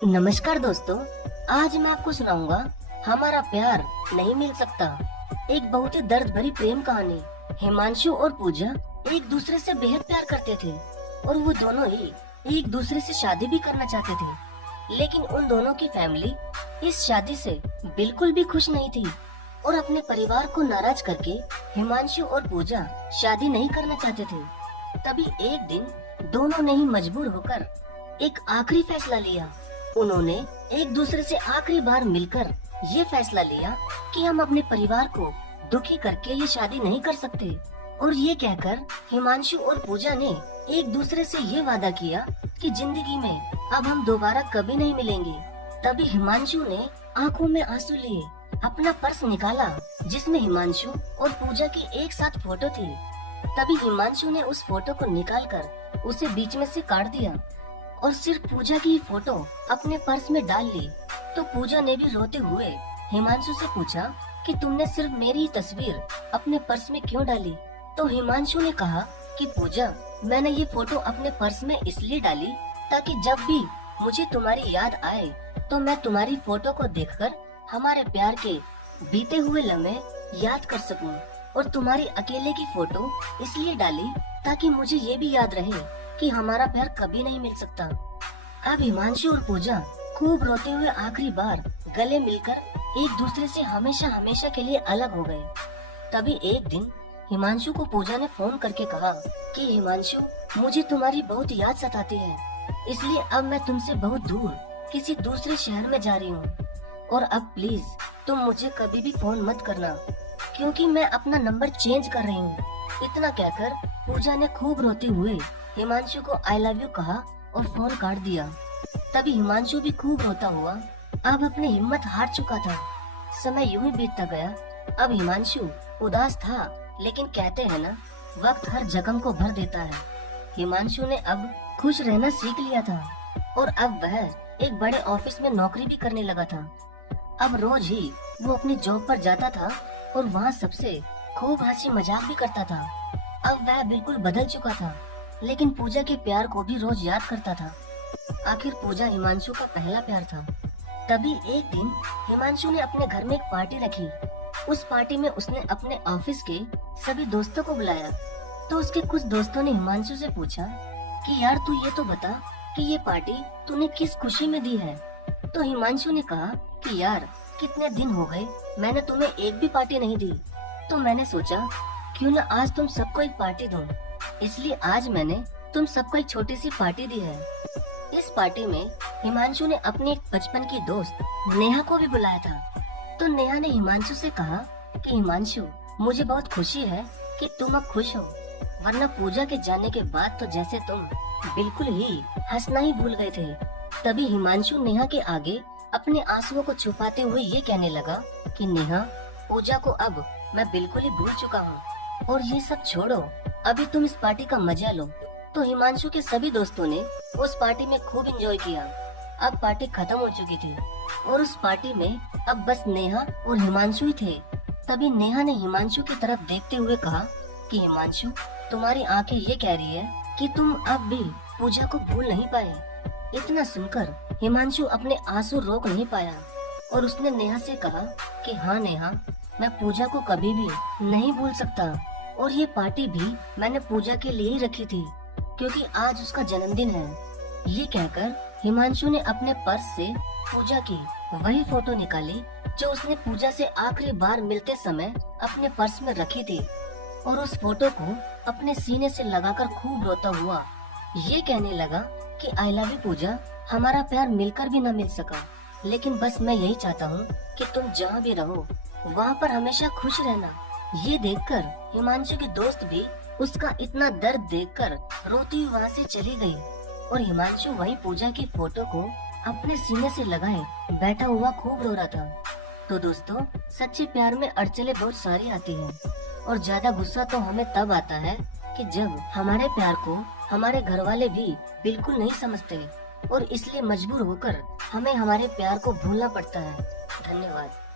नमस्कार दोस्तों, आज मैं आपको सुनाऊंगा हमारा प्यार नहीं मिल सकता। एक बहुत ही दर्द भरी प्रेम कहानी। हिमांशु और पूजा एक दूसरे से बेहद प्यार करते थे और वो दोनों ही एक दूसरे से शादी भी करना चाहते थे, लेकिन उन दोनों की फैमिली इस शादी से बिल्कुल भी खुश नहीं थी और अपने परिवार को नाराज करके हिमांशु और पूजा शादी नहीं करना चाहते थे। तभी एक दिन दोनों ने ही मजबूर होकर एक आखिरी फैसला लिया। उन्होंने एक दूसरे से आखिरी बार मिलकर ये फैसला लिया कि हम अपने परिवार को दुखी करके ये शादी नहीं कर सकते, और ये कहकर हिमांशु और पूजा ने एक दूसरे से ये वादा किया कि जिंदगी में अब हम दोबारा कभी नहीं मिलेंगे। तभी हिमांशु ने आंखों में आंसू लिए अपना पर्स निकाला जिसमें हिमांशु और पूजा की एक साथ फोटो थी। तभी हिमांशु ने उस फोटो को निकालकर उसे बीच में से काट दिया और सिर्फ पूजा की फोटो अपने पर्स में डाल ली। तो पूजा ने भी रोते हुए हिमांशु से पूछा कि तुमने सिर्फ मेरी ही तस्वीर अपने पर्स में क्यों डाली। तो हिमांशु ने कहा कि पूजा, मैंने ये फोटो अपने पर्स में इसलिए डाली ताकि जब भी मुझे तुम्हारी याद आए तो मैं तुम्हारी फोटो को देखकर हमारे प्यार के बीते हुए लम्हे याद कर सकूं, और तुम्हारी अकेले की फोटो इसलिए डाली ताकि मुझे ये भी याद रहे कि हमारा प्यार कभी नहीं मिल सकता। अब हिमांशु और पूजा खूब रोते हुए आखिरी बार गले मिलकर एक दूसरे से हमेशा हमेशा के लिए अलग हो गए। तभी एक दिन हिमांशु को पूजा ने फोन करके कहा कि हिमांशु, मुझे तुम्हारी बहुत याद सताती है, इसलिए अब मैं तुमसे बहुत दूर किसी दूसरे शहर में जा रही हूँ, और अब प्लीज तुम मुझे कभी भी फोन मत करना क्योंकि मैं अपना नंबर चेंज कर रही हूँ। इतना कहकर पूजा ने खूब रोते हुए हिमांशु को आई लव यू कहा और फोन काट दिया। तभी हिमांशु भी खूब रोता हुआ अब अपनी हिम्मत हार चुका था। समय यूं ही बीतता गया। अब हिमांशु उदास था, लेकिन कहते हैं ना, वक्त हर जख्म को भर देता है। हिमांशु ने अब खुश रहना सीख लिया था और अब वह एक बड़े ऑफिस में नौकरी भी करने लगा था। अब रोज ही वो अपनी जॉब पर जाता था और वहाँ सबसे खूब हंसी मजाक भी करता था। अब वह बिल्कुल बदल चुका था, लेकिन पूजा के प्यार को भी रोज याद करता था। आखिर पूजा हिमांशु का पहला प्यार था। तभी एक दिन हिमांशु ने अपने घर में एक पार्टी रखी। उस पार्टी में उसने अपने ऑफिस के सभी दोस्तों को बुलाया। तो उसके कुछ दोस्तों ने हिमांशु से पूछा कि यार, तू ये तो बता कि ये पार्टी तूने किस खुशी में दी है। तो हिमांशु ने कहा कि यार, कितने दिन हो गए मैंने तुम्हें एक भी पार्टी नहीं दी, तो मैंने सोचा क्यों न आज तुम सबको एक पार्टी दूं। इसलिए आज मैंने तुम सबको एक छोटी सी पार्टी दी है। इस पार्टी में हिमांशु ने अपनी एक बचपन की दोस्त नेहा को भी बुलाया था। तो नेहा ने हिमांशु से कहा कि हिमांशु, मुझे बहुत खुशी है कि तुम अब खुश हो, वरना पूजा के जाने के बाद तो जैसे तुम बिल्कुल ही हंसना ही भूल गए थे। तभी हिमांशु नेहा के आगे अपने आंसुओं को छुपाते हुए ये कहने लगा कि नेहा, पूजा को अब मैं बिल्कुल ही भूल चुका हूँ, और ये सब छोड़ो, अभी तुम इस पार्टी का मजा लो। तो हिमांशु के सभी दोस्तों ने उस पार्टी में खूब एंजॉय किया। अब पार्टी खत्म हो चुकी थी और उस पार्टी में अब बस नेहा और हिमांशु ही थे। तभी नेहा ने हिमांशु की तरफ देखते हुए कहा कि हिमांशु, तुम्हारी आंखें ये कह रही है कि तुम अब भी पूजा को भूल नहीं पाए। इतना सुनकर हिमांशु अपने आंसू रोक नहीं पाया और उसने नेहा से कहा कि हाँ नेहा, मैं पूजा को कभी भी नहीं भूल सकता, और ये पार्टी भी मैंने पूजा के लिए ही रखी थी क्योंकि आज उसका जन्मदिन है। ये कहकर हिमांशु ने अपने पर्स से पूजा की वही फोटो निकाली जो उसने पूजा से आखिरी बार मिलते समय अपने पर्स में रखी थी, और उस फोटो को अपने सीने से लगाकर खूब रोता हुआ ये कहने लगा कि आई लव यू पूजा, हमारा प्यार मिलकर भी न मिल सका, लेकिन बस मैं यही चाहता हूँ कि तुम जहाँ भी रहो वहाँ पर हमेशा खुश रहना। ये देखकर हिमांशु की दोस्त भी उसका इतना दर्द देखकर रोती हुई वहाँ से चली गई, और हिमांशु वही पूजा की फोटो को अपने सीने से लगाए बैठा हुआ खूब रो रहा था। तो दोस्तों, सच्चे प्यार में अड़चने बहुत सारी आती हैं, और ज्यादा गुस्सा तो हमें तब आता है कि जब हमारे प्यार को हमारे घर वाले भी बिल्कुल नहीं समझते, और इसलिए मजबूर होकर हमें हमारे प्यार को भूलना पड़ता है। धन्यवाद।